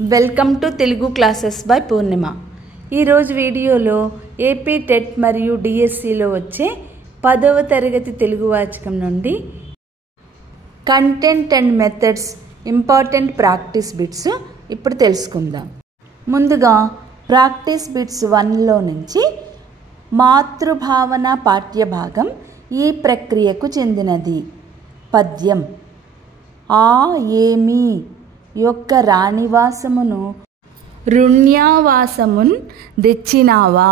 Welcome to Telugu classes by Purnima. ఈరోజు వీడియోలో AP TET మరియు డిఎస్సిలో వచ్చే 10వ తరగతి తెలుగు వాచకం నుండి content and methods important practice bits ఇప్పుడు తెలుసుకుందాం. ముందుగా ప్రాక్టీస్ బిట్స్ 1లో నుంచి మాతృభావన పాఠ్యభాగం ఈ ప్రక్రియకు చెందినది. పద్యం. ఆ ఏమి యొక్క రాణివాసమును రుణ్యావాసమున్ దెచ్చినావా,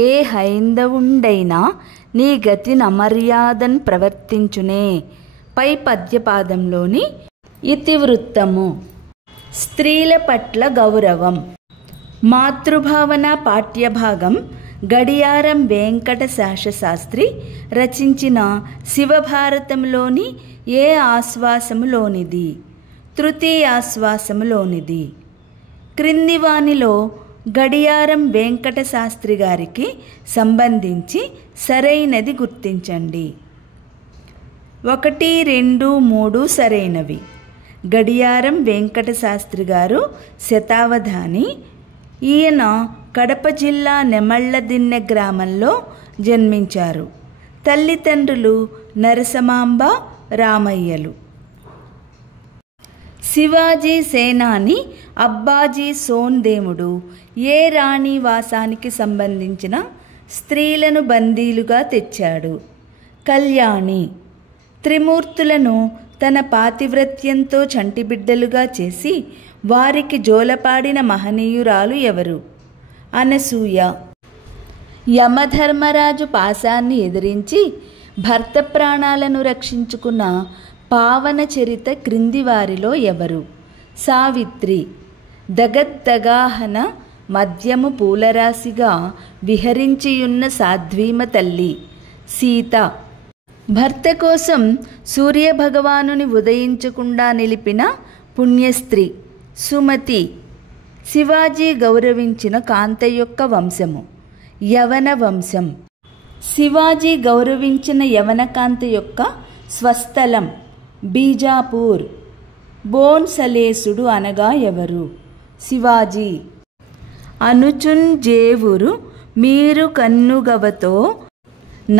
ఏ హైందవుండైనా నీ గతి నమర్యాదన్ ప్రవర్తించునే. పై పద్యపాదంలోని ఇతివృత్తము. స్త్రీల పట్ల గౌరవం. మాతృభావన పాఠ్యభాగం గడియారం వెంకట శాస్త్రి రచించిన శివభారతంలోని ఏ ఆశ్వాసములోనిది? తృతీయాశ్వాసములోనిది. క్రింది వానిలో గడియారం వెంకట శాస్త్రి గారికి సంబంధించి సరైనది గుర్తించండి. 1, 2, 3 సరైనవి. గడియారం వెంకట శాస్త్రి గారు శతావధాని. ఈయన కడప జిల్లా నెమళ్లదిన్నె గ్రామంలో జన్మించారు. తల్లిదండ్రులు నరసమాంబ, రామయ్యలు. శివాజీ సేనాని అబ్బాజీ సోందేముడు ఏ రాణివాసానికి సంబంధించిన స్త్రీలను బందీలుగా తెచ్చాడు? కళ్యాణి. త్రిమూర్తులను తన పాతివ్రత్యంతో చంటిబిడ్డలుగా చేసి వారికి జోలపాడిన మహనీయురాలు ఎవరు? అనసూయ. యమధర్మరాజు పాశాన్ని ఎదిరించి భర్త ప్రాణాలను రక్షించుకున్న పావన చరిత క్రింది వారిలో ఎవరు? సావిత్రి. దగద్దగాహన మద్యము పూలరాశిగా విహరించియున్న సాధ్వీమ తల్లి సీత. భర్త కోసం సూర్యభగవానుని ఉదయించకుండా నిలిపిన పుణ్యస్త్రీ సుమతి. శివాజీ గౌరవించిన కాంత యొక్క వంశము యవన వంశం. శివాజీ గౌరవించిన యవనకాంత యొక్క స్వస్థలం బీజాపూర్. బోన్సలేసుడు అనగా ఎవరు? శివాజీ. అనుచున్ జేవురు మీరు కన్నుగవతో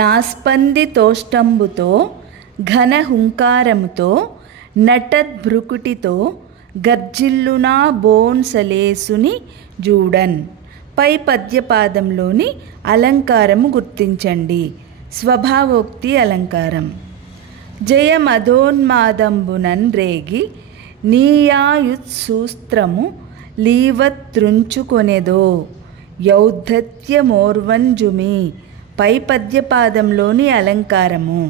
నాస్పంది తోష్టంబుతో ఘన హుంకారముతో నటద్భృకుటితో గర్జిల్లునా బోన్సలేసుని జూడన్. పై పద్యపాదంలోని అలంకారము గుర్తించండి. స్వభావోక్తి అలంకారం. జయమధోన్మాదంబునన్ రేగి నీయాయుత్సూస్త్రము లీవత్రుంచుకొనెదో యౌద్ధత్యమోర్వంజుమి. పై పద్యపాదంలోని అలంకారము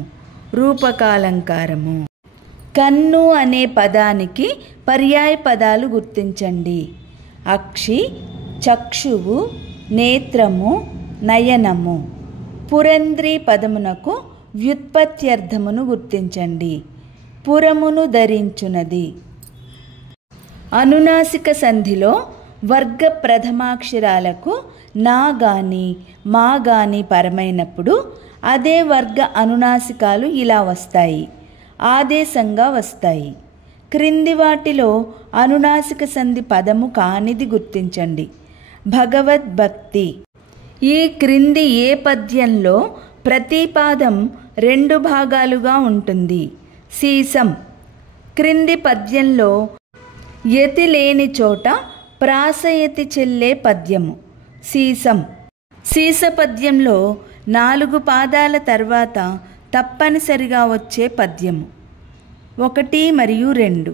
రూపకాలంకారము. కన్ను అనే పదానికి పర్యాయ పదాలు గుర్తించండి. అక్షి, చక్షువు, నేత్రము, నయనము. పురంధ్రీ పదమునకు వ్యుత్పత్త్యర్థమును గుర్తించండి. పురమును ధరించునది. అనునాసిక సంధిలో వర్గ ప్రథమాక్షరాలకు నా గాని మా గాని పరమైనప్పుడు అదే వర్గ అనునాసికాలు ఇలా వస్తాయి, ఆదేశంగా వస్తాయి. క్రింది వాటిలో అనునాసిక సంధి పదము కానిది గుర్తించండి. భగవద్భక్తి. ఈ క్రింది ఏ పద్యంలో ప్రతి పాదం 2 భాగాలుగా ఉంటుంది? సీసం. క్రింది పద్యంలో యతి లేని చోట ప్రాసయతి చెల్లే పద్యము సీసం. సీస పద్యంలో 4 పాదాల తర్వాత తప్పనిసరిగా వచ్చే పద్యము 1 మరియు 2.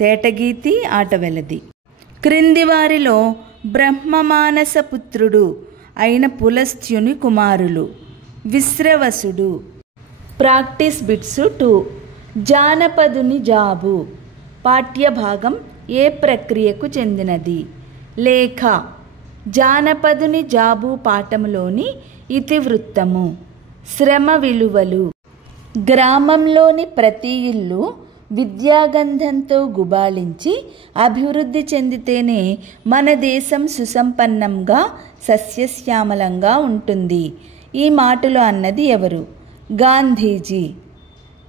తేటగీతి, ఆటవెలది. క్రింది వారిలో బ్రహ్మమానస పుత్రుడు అయిన పులస్త్యుని కుమారులు విశ్రవసుడు. Practice bits 2. జానపదుని జాబు పాఠ్యభాగం ఏ ప్రక్రియకు చెందినది? లేఖ. జానపదుని జాబు పాఠములోని ఇతివృత్తము. శ్రమ విలువలు. గ్రామంలోని ప్రతి ఇల్లు విద్యాగంధంతో గుబాళించి అభివృద్ధి చెందితేనే మన దేశం సుసంపన్నంగా సస్యశ్యామలంగా ఉంటుంది. ఈ మాటలు అన్నది ఎవరు? గాంధీజీ.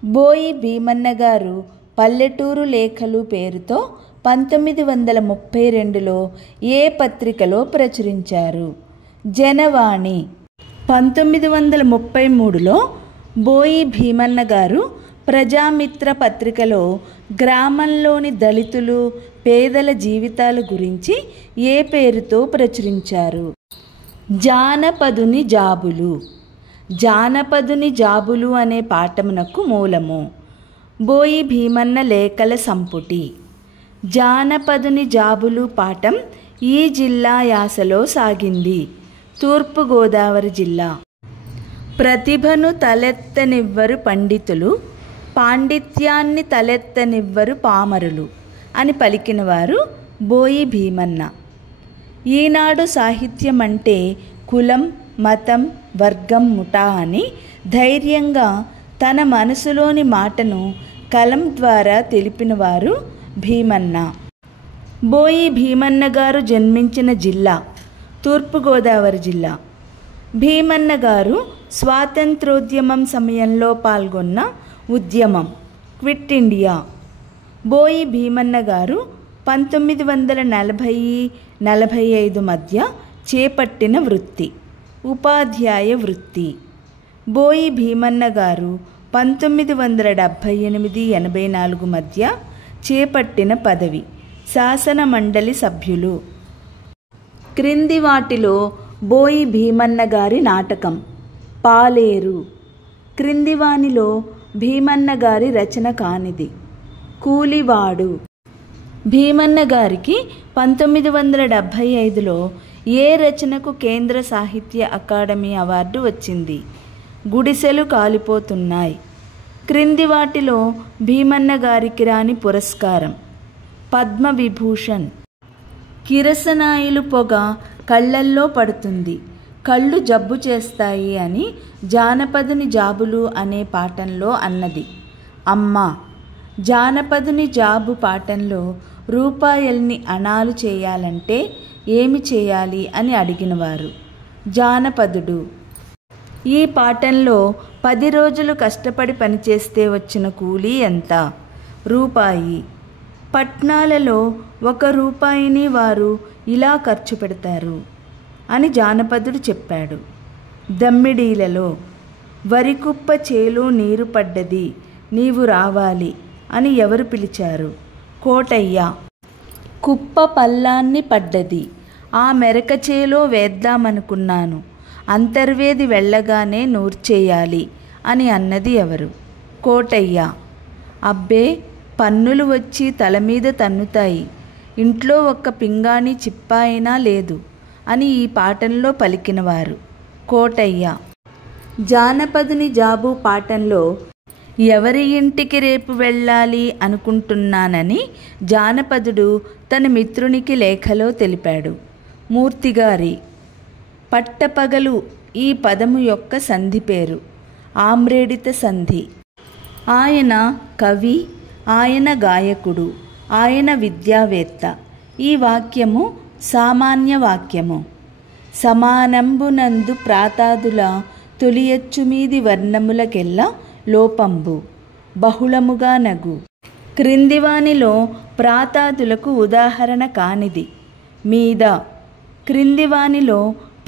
బోయి భీమన్న గారు పల్లెటూరు లేఖలు పేరుతో 1932లో ఏ పత్రికలో ప్రచురించారు? జనవాణి. 1933లో బోయి భీమన్న గారు ప్రజామిత్ర పత్రికలో గ్రామంలోని దళితులు, పేదల జీవితాల గురించి ఏ పేరుతో ప్రచురించారు? జానపదుని జాబులు. జానపదుని జాబులు అనే పాఠమునకు మూలము బోయి భీమన్న లేఖల సంపుటి. జానపదుని జాబులు పాఠం ఈ జిల్లా యాసలో సాగింది. తూర్పుగోదావరి జిల్లా. ప్రతిభను తలెత్తనివ్వరు పండితులు, పాండిత్యాన్ని తలెత్తనివ్వరు పామరులు అని పలికినవారు బోయి భీమన్న. ఈనాడు సాహిత్యం అంటే కులం, మతం, వర్గం, ముఠా అని ధైర్యంగా తన మనసులోని మాటను కలం ద్వారా తెలిపినవారు భీమన్న. బోయి భీమన్న గారు జన్మించిన జిల్లా తూర్పుగోదావరి జిల్లా. భీమన్న గారు స్వాతంత్రోద్యమం సమయంలో పాల్గొన్న ఉద్యమం క్విట్ ఇండియా. బోయి భీమన్న గారు 1940-45 మధ్య చేపట్టిన వృత్తి ఉపాధ్యాయ వృత్తి. బోయి భీమన్న గారు 1978-84 మధ్య చేపట్టిన పదవి శాసన మండలి సభ్యులు. క్రింది వాటిలో బోయి భీమన్న గారి నాటకం పాలేరు క్రింది వానిలో భీమన్న గారి రచన కానిది. కూలివాడు. భీమన్న గారికి 1975లో ఏ రచనకు కేంద్ర సాహిత్య అకాడమీ అవార్డు వచ్చింది? గుడిసెలు కాలిపోతున్నాయి. క్రింది వాటిలో భీమన్న గారికి రాని పురస్కారం పద్మవిభూషణ్. కిరసనాయిలు పొగ కళ్ళల్లో పడుతుంది, కళ్ళు జబ్బు చేస్తాయి అని జానపదుని జాబులు అనే పాఠంలో అన్నది అమ్మ. జానపదుని జాబు పాఠంలో రూపాయల్ని అణాలు చేయాలంటే ఏమి చేయాలి అని అడిగినవారు జానపదుడు. ఈ పాఠంలో 10 రోజులు కష్టపడి పనిచేస్తే వచ్చిన కూలీ ఎంత? రూపాయి. పట్నాలలో 1 రూపాయిని వారు ఇలా ఖర్చు పెడతారు అని జానపదుడు చెప్పాడు. దమ్మిడీలలో వరికుప్ప చేలో నీరు పడ్డది, నీవు రావాలి అని ఎవరు పిలిచారు? కోటయ్య. కుప్ప పల్లాన్ని పడ్డది, ఆ మెరక చేలో వేద్దామనుకున్నాను, అంతర్వేది వెళ్ళగానే నూర్చేయాలి అని అన్నది ఎవరు? కోటయ్య. అబ్బే, పన్నులు వచ్చి తల మీద తన్నుతాయి, ఇంట్లో ఒక్క పింగాణి చిప్ప అయినా లేదు అని ఈ పాఠంలో పలికినవారు కోటయ్య. జానపదుని జాబు పాఠంలో ఎవరి ఇంటికి రేపు వెళ్ళాలి అనుకుంటున్నానని జానపదుడు తన మిత్రునికి లేఖలో తెలిపాడు. మూర్తిగారి. పట్టపగలు ఈ పదము యొక్క సంధి పేరు ఆమ్రేడిత సంధి. ఆయన కవి, ఆయన గాయకుడు, ఆయన విద్యావేత్త. ఈ వాక్యము సామాన్య వాక్యము. సమానంబునందు ప్రాతాదుల తొలియచ్చు మీది వర్ణములకెల్లా లోపంబు బహుళముగా నగు. క్రిందివానిలో ప్రాతాదులకు ఉదాహరణ కానిది మీద. క్రిందివానిలో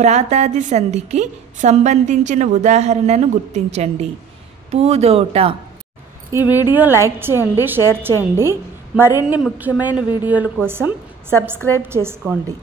ప్రాతాది సంధికి సంబంధించిన ఉదాహరణను గుర్తించండి. పూదోట. ఈ వీడియో లైక్ చేయండి, షేర్ చేయండి. మరిన్ని ముఖ్యమైన వీడియోల కోసం సబ్స్క్రైబ్ చేసుకోండి.